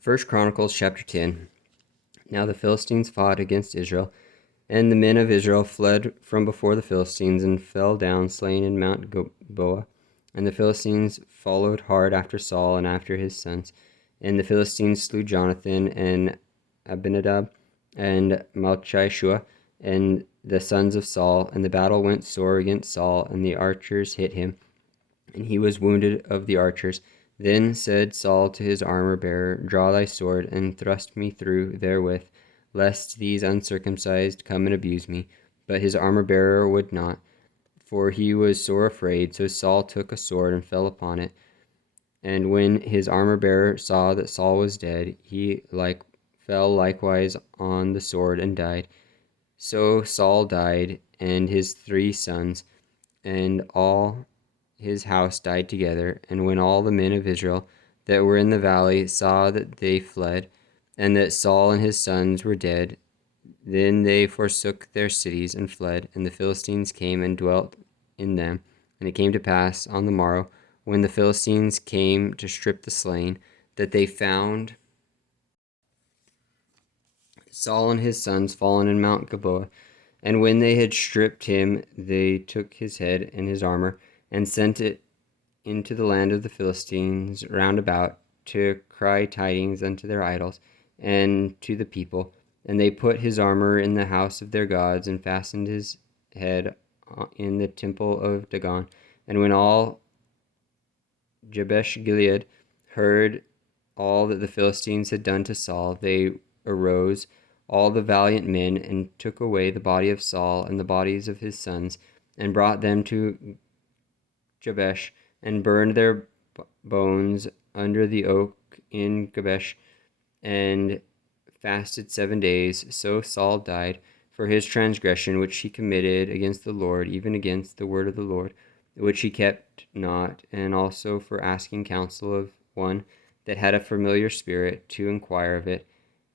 First Chronicles chapter 10. Now the Philistines fought against Israel, and the men of Israel fled from before the Philistines and fell down slain in Mount Gilboa. And the Philistines followed hard after Saul and after his sons. And the Philistines slew Jonathan and Abinadab and Malchishua and the sons of Saul. And the battle went sore against Saul, and the archers hit him, and he was wounded of the archers. Then said Saul to his armor-bearer, Draw thy sword, and thrust me through therewith, lest these uncircumcised come and abuse me. But his armor-bearer would not, for he was sore afraid. So Saul took a sword and fell upon it. And when his armor-bearer saw that Saul was dead, he fell likewise on the sword and died. So Saul died, and his 3 sons, and all his house died together. And when all the men of Israel that were in the valley saw that they fled, and that Saul and his sons were dead, then they forsook their cities and fled, and the Philistines came and dwelt in them. And it came to pass on the morrow, when the Philistines came to strip the slain, that they found Saul and his sons fallen in Mount Gilboa. And when they had stripped him, they took his head and his armor, and sent it into the land of the Philistines round about, to cry tidings unto their idols and to the people. And they put his armor in the house of their gods, and fastened his head in the temple of Dagon. And when all Jabesh Gilead heard all that the Philistines had done to Saul, they arose, all the valiant men, and took away the body of Saul and the bodies of his sons, and brought them to Jabesh, and burned their bones under the oak in Jabesh, and fasted 7 days. So Saul died for his transgression which he committed against the Lord, even against the word of the Lord, which he kept not, and also for asking counsel of one that had a familiar spirit to inquire of it,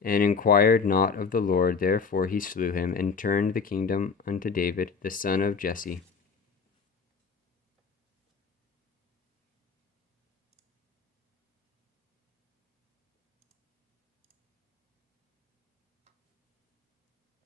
and inquired not of the Lord. Therefore he slew him, and turned the kingdom unto David, the son of Jesse.